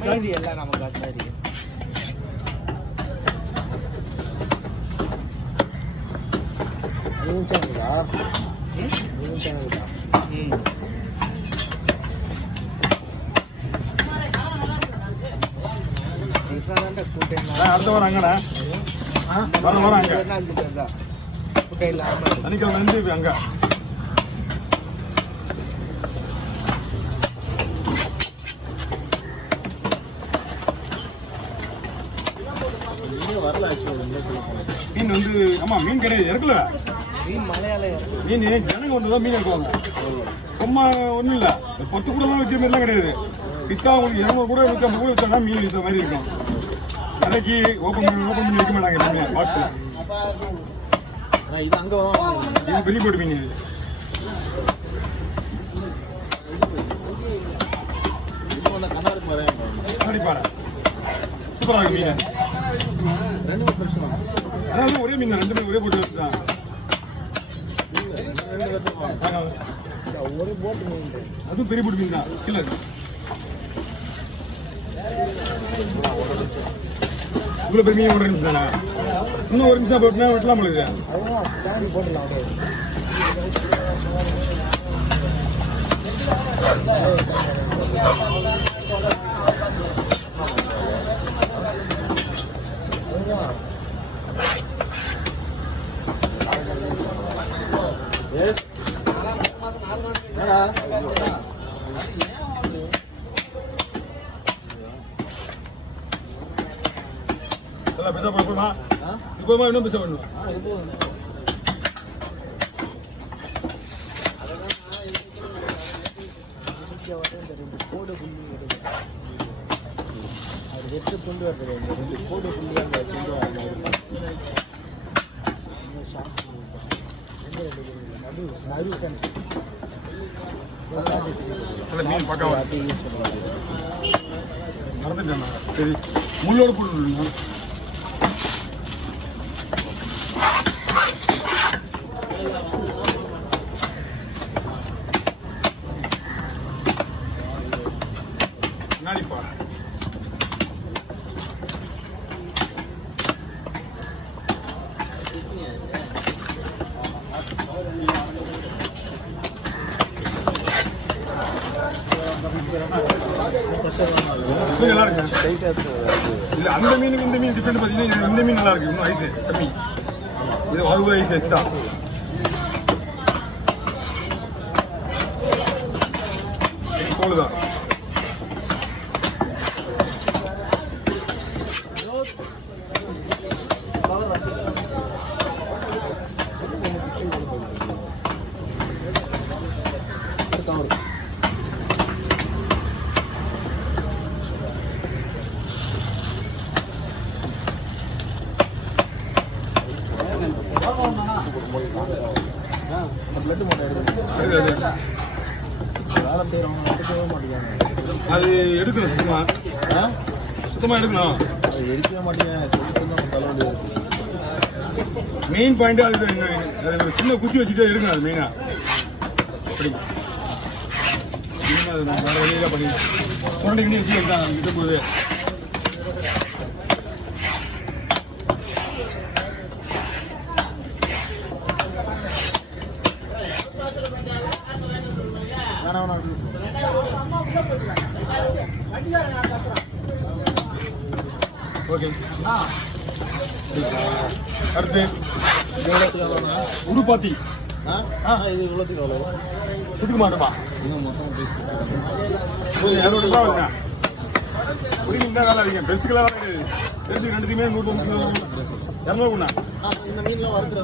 மீதி எல்லாம் நமக்கு அது மாதிரி நிமிஷம்ங்களா நிமிஷம்ங்களா அடுத்த வாரம் அங்கடா வாரம் அங்கே சனிக்கிழமை வந்து அங்கே மீன் வந்து ஆமா மீன் கிடையாது இறக்கல மீன் ஜனங்க வந்துதான் மீன் இறக்குவாங்க சும்மா ஒன்றும் இல்லை 10 கூட விற்கிற மாதிரிலாம் கிடையாது விற்றா உங்களுக்கு 200 கூட 150 கூட விற்றா மீன் விற்ற மாதிரி இருக்கும் கடைக்கு ஓப்பன் பண்ணி வைக்க மாட்டாங்க எல்லாமே பாக்ஸில் இது பெரிய போட்டு மீன் இது கண்டிப்பாக சூப்பராக இருக்கு மீன் அதாவது ஒரே மீன் தான் 2 மீன் ஒரே போட்டு வச்சுதான் ஒரு போட்டு அதுவும் பெரிய போட்டு மீன் தான் இல்லை இவ்வளோ பெரிய மீன் 1 நிமிஷம் தானே இன்னும் 1 நிமிஷம் போட்டுனா வெட்டலாம் பொழுது போட்டுலாம் பெருசா போடுமா இப்போ இன்னும் பெருசா பண்ணுவோம் கோடு புள்ளி அது வெட்டு கொண்டு வருது 2 கோடு புள்ளி அந்த கொண்டு வர நடு சென்டர் மீன் பார்க்க நடந்துட்டேன் சரி முள்ளோடு போட்டு நாடிப்பா நல்லா இருக்கு இல்லை அந்த மீனுக்கு இந்த மீன் டிஃப்ரெண்ட் பார்த்தீங்கன்னா இந்த மீன் நல்லா இருக்கு இன்னும் ஐஸ் கம்மி இது 60 ஐஸ் எக்ஸ்ட்ரா தோல் தான் அது எடுக்கணும் சுத்தமாக எடுக்கணும் அது எடுக்கவே மாட்டேங்க மெயின் பாயிண்ட் அது ஒரு சின்ன குச்சி வச்சுட்டு எடுக்கணும் அது மெயினாக அப்படி அது நான் வேறு வழியில் பண்ணி சுரண்டிக்கிட்டே வச்சு எடுத்தாங்க கிட்ட போகுது ஓகே அடுத்து உடுப்பாத்தி இது இவ்வளோத்துக்கு எவ்வளோ இதுக்கு மாட்டோமா இன்னும் மொத்தம் 200 ரூபா வருங்க புரியுங்க தான் வேலை வைங்க பெருசுக்கெல்லாம் வேலை கிடையாது பெருசு ரெண்டுத்தையுமே 200 கொண்டா இந்த மீன்லாம் வறுக்கிற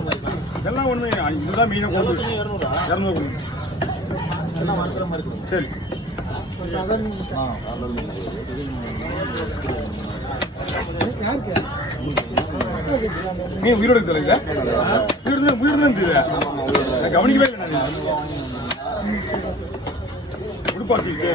எல்லாம் ஒன்று இதுதான் மீனை கொண்டு 200 கொடுங்க எல்லாம் வறுக்கிற மாதிரி இருக்கும் சரி நீ உயிரோடு இருக்குல்ல உயிரோடு தெரியுது கவனிக்கவே இல்லை உடுப்பாத்திக்கு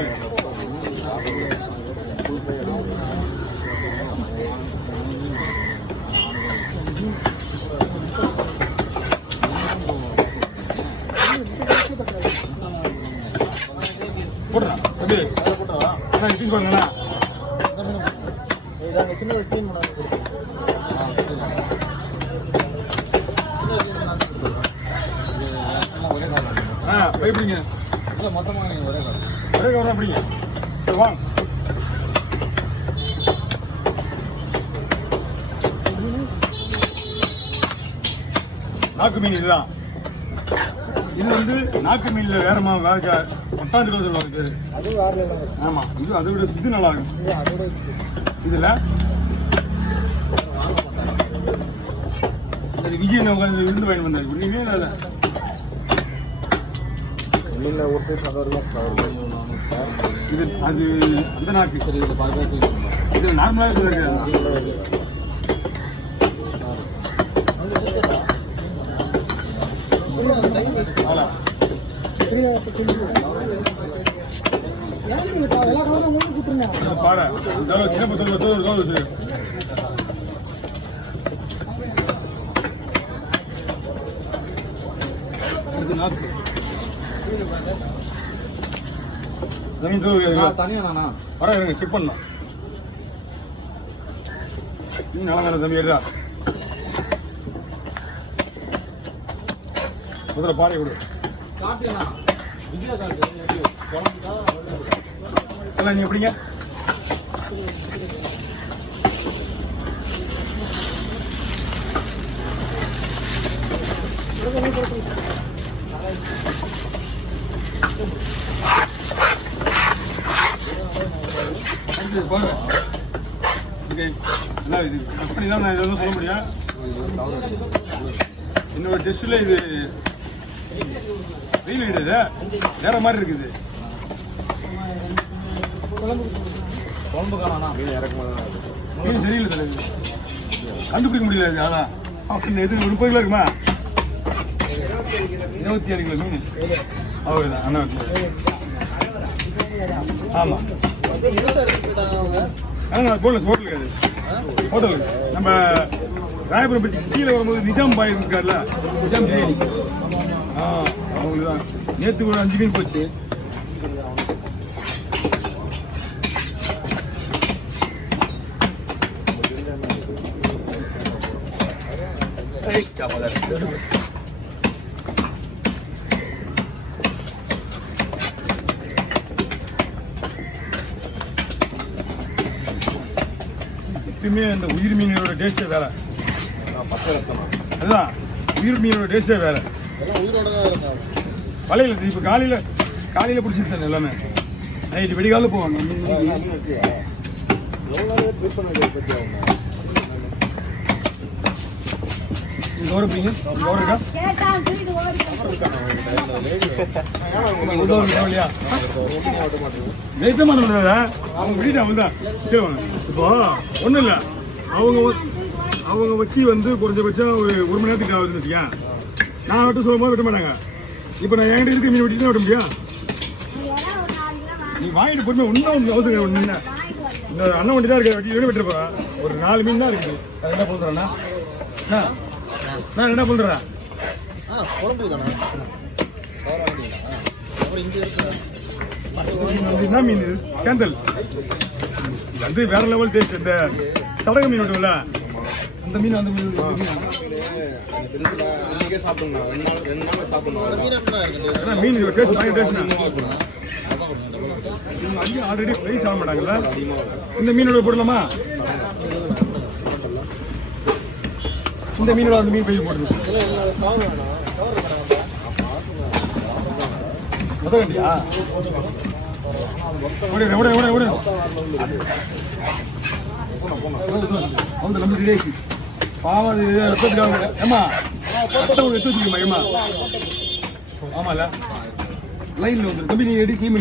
போடுறா எப்படி அண்ணா பீஸ் பாருங்கண்ணா. இதாங்க சின்ன ஒரு க்ளீன் பண்ணாமல் கொடுத்துருங்க. ஒரே காலம் பயப்படுங்க இல்லை மொத்தமாக நீங்கள் ஒரே காலம் ஒரே கவர் தான் பிடிங்க. சரி வாங்க. நாக்கு மீன் இதுதான். இது வந்து நாக்கு மீனில் வேறமா வேக ஒட்டாஞ்சு கிலோ சொல்லுவாங்க பேர். அது வேறு இல்லை. ஆமாம் இது அதை விட இது நல்லா இருக்கும். அதோட இதில் சரி விஜய் உட்காந்து விருந்து வாங்கி வந்தாரு ஒன்றுமே இல்லை. இல்லை ஒரு சைஸ் அது இது அது அந்த நாக்கு சரி இது பார்க்க இது நார்மலாக சொல்லியிருக்காரு. பாரு சின்ன பசங்க தனியாண்ணா வர இருங்க செக் பண்ணலாம். நல்லா தானே தம்பி எடுறா முதல்ல பாறை கொடு. எல்லாம் நீ எப்படிங்க போங்க. ஓகே நல்லா இது எப்படி தான் நான் இதெல்லாம் சொல்ல முடியும். என்னோட டெஸ்ட்டில் இது வெயில் கிடையாது வேற மாதிரி இருக்குது. குழம்பு காணா மீன் மீன் தெரியல தலைவர் கண்டுபிடிக்க முடியல. அதான் அப்படின்னு எது 30 கிலோ இருக்குமா 27 கிலோ மீன் அவ்வளோதான் அண்ணா. ஆமாம் போடல ஹோட்டலுக்கு அது ஹோட்டலுக்கு நம்ம ராயபுரம் பற்றி கீழே வரும்போது நிஜாம் பாய் இருக்கார்ல நிஜாம் பிரியாணி அவங்களுக்கு தான் நேற்று ஒரு 5 மீன் போச்சு. எப்பயுமே அந்த உயிர் மீனோட டேஸ்டே வேற. அதுதான் உயிர் மீனோட டேஸ்டே வேற. வலையில் இப்போ காலையில் பிடிச்சிருந்தேன் எல்லாமே. நைட்டு வெடிகாலில் போவாங்க. கௌரவ பிடிங்க கௌரவ இருக்கா இல்லையா நேற்று மாதம் அவங்க வீட்டு அவங்க தான் கேளுவாங்க. இப்போ ஒன்றும் இல்லை அவங்க வச்சு வந்து குறைஞ்சபட்சம் ஒரு மணி நேரத்துக்கு ஆகுதுன்னு வச்சுக்கா. நான் விட்டு சொல்லும் போது விட்ட மாட்டாங்க. இப்போ நான் என்கிட்ட இருக்க மீன் விட்டுட்டு விட முடியும். நீ வாங்கிட்டு பொறுமை இன்னும் அவசரம் ஒன்று இந்த அண்ணன் வண்டி தான் இருக்க வெட்டி விட்டு போகிறேன். ஒரு 4 மீன் தான் இருக்குது. அது என்ன பண்ணுறேன்னா நான் என்ன பண்ணுறேன் என்ன மீன் கேந்தல் இது வந்து வேற லெவல் டேஸ்ட். இந்த சடக மீன் விட்டுல அந்த மீன் அந்த மீன் மீன் டேஸ்ட் பயங்கர டேஸ்ட். ஆல்ரெடி ஃப்ரை சாப்பிட மாட்டாங்கல்ல. இந்த மீனோட போடலாமா இந்த மீனோட அந்த மீன் பயிர் போடுறது முதல்டியா நம்ம டேஸ்ட் பாவம் ரத்தத்துக்காக ஏமா ரத்தம் எடுத்து வச்சுக்கமா ஏமா ஆமால லைன்ல வந்து தம்பி நீ எடி கிளீன்